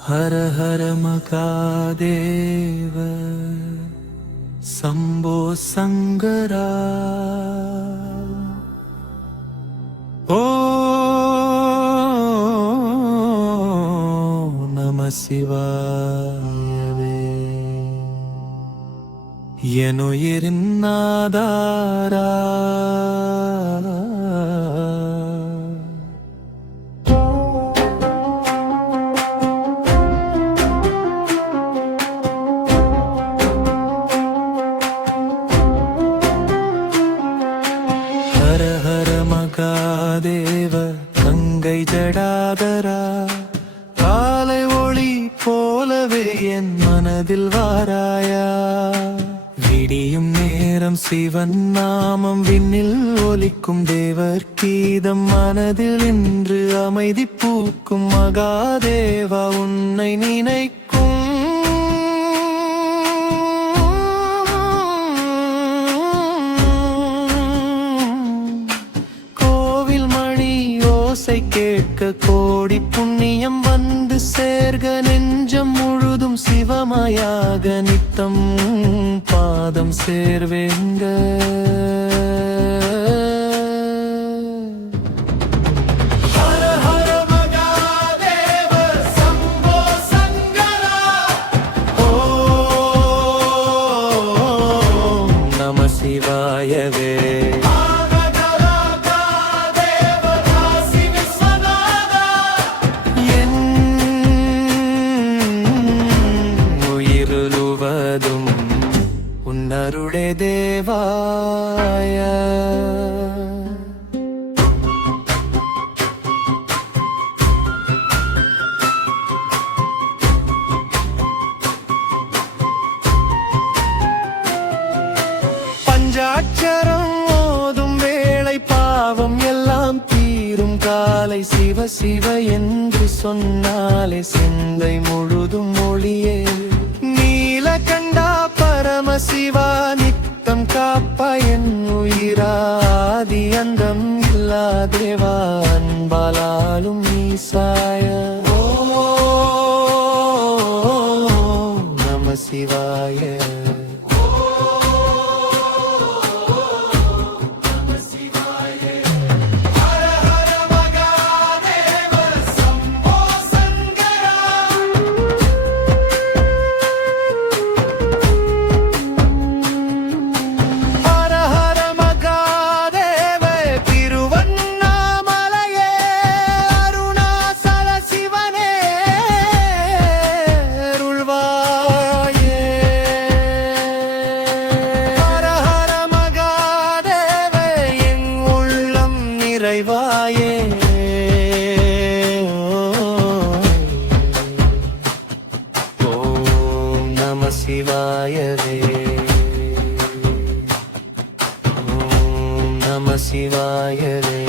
हर हर महादेव शंभो शंकरा ओ नमः शिवायवे எனுயிரின் நாதாரா ஹர ஹர மகாதேவ கங்கை ஜடாதரா காலை ஒளி போலவே என் மனதில் வாராயா விடியும் நேரம் சிவன் நாமம் விண்ணில் ஒலிக்கும் தேவர் கீதம் மனதில் இன்று அமைதி பூக்கும் மகாதேவா உன்னை நினைக்கும் கோவில் மணி ஓசை கேட்க கோடி புண்ணியம் வந்து சேர்க நெஞ்சம் முழுதும் சிவமயாக நித்தம் பாதம் சேர்வேங்க ஹர ஹர மகாதேவ சம்போ சங்கரா ஓம் நம சிவாயவே உன்னருளே தேவாய பஞ்சாட்சரம் ஓதும் வேளை பாவம் எல்லாம் தீரும் காலை சிவ சிவ என்று சொன்னாலே சிந்தை முழுதும் மொழியே நீலகண்டா பரமசிவா நித்தம் காப்பா என் உயிராதி அந்தம் இல்லா தேவா அன்பாலும் ஈசாய ஓம் நம சிவாய இறைவாயே ஓம் நம சிவாயவே ஓம் நம சிவாயவே